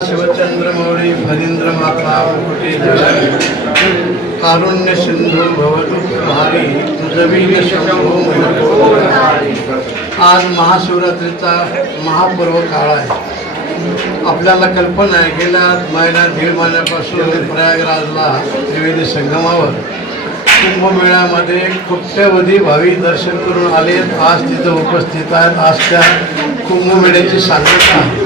शिवचंद्रमौळी फणींद्र माता मुकुटे कारुण्य सिंधू भवतु प्रहारी तुझवीन शंभो आज महाशिवरात्रीचा महापर्व काळ आहे। आपल्याला कल्पना आहे गेल्या महिन्यात दीड महिन्यापासून प्रयागराजला त्रिवेदी संगमावर कुंभमेळ्यामध्ये कोट्यवधी भावी दर्शन करून आले आज तिथं उपस्थित आहेत. आज त्या कुंभमेळ्याची सांगता आहे.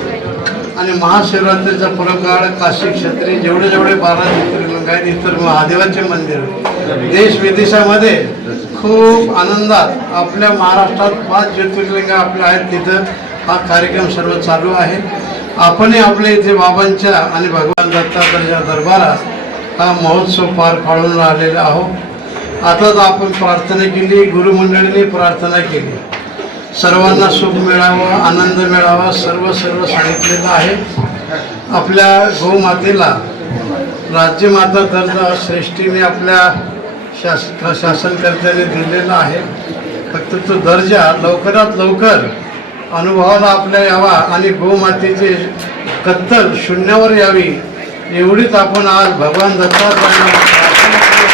आणि महाशिवरात्रीचा पुरकाळ काशी क्षेत्री जेवढे जेवढे बारा ज्योतिर्लिंग आहेत इतर महादेवाचे मंदिर. देश विदेशामध्ये खूप आनंदात आपल्या महाराष्ट्रात पाच ज्योतिर्लिंग आपले आहेत तिथं. हा कार्यक्रम सर्व चालू आहे. आपणही आपल्या इथे बाबांच्या आणि भगवान दत्तात्रयाच्या दरबारात हा महोत्सव पार पाडून राहिलेला आहोत. आताच आपण प्रार्थना केली गुरुमंडळींनी प्रार्थना केली. सर्वांना सुख मिळावं आनंद मिळावा सर्व सर्व सांगितलेलं आहे. आपल्या गोमातेला राज्यमाता दर्जा श्रेष्ठीने आपल्या शास शासनकर्त्याने दिलेला आहे. फक्त तो दर्जा लवकरात लवकर अनुभवाला आपल्या यावा आणि गोमातेची कत्तल शून्यावर यावी एवढीच आपण आज भगवान दत्ता प्रार्थना करू.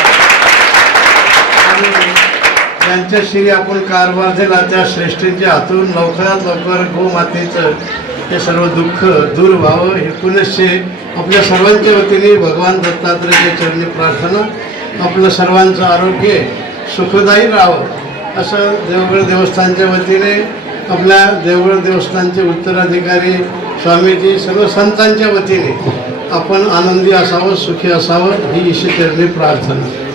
आणि ज्यांच्याशी आपण कारभार दिला त्या श्रेष्ठींच्या हातून लवकरात लवकर गोमातेचं हे सर्व दुःख दूर व्हावं हे पुनश्चे आपल्या सर्वांच्या वतीने भगवान दत्तात्रयाच्या चरणी प्रार्थना आपलं सर्वांचं आरोग्य सुखदायी राहावं असं देवगड देवस्थानच्या वतीने आपल्या देवगड देवस्थानचे उत्तराधिकारी स्वामीजी सर्व संतांच्या वतीने आपण आनंदी असावं सुखी असावं ही इशी चरणी प्रार्थना.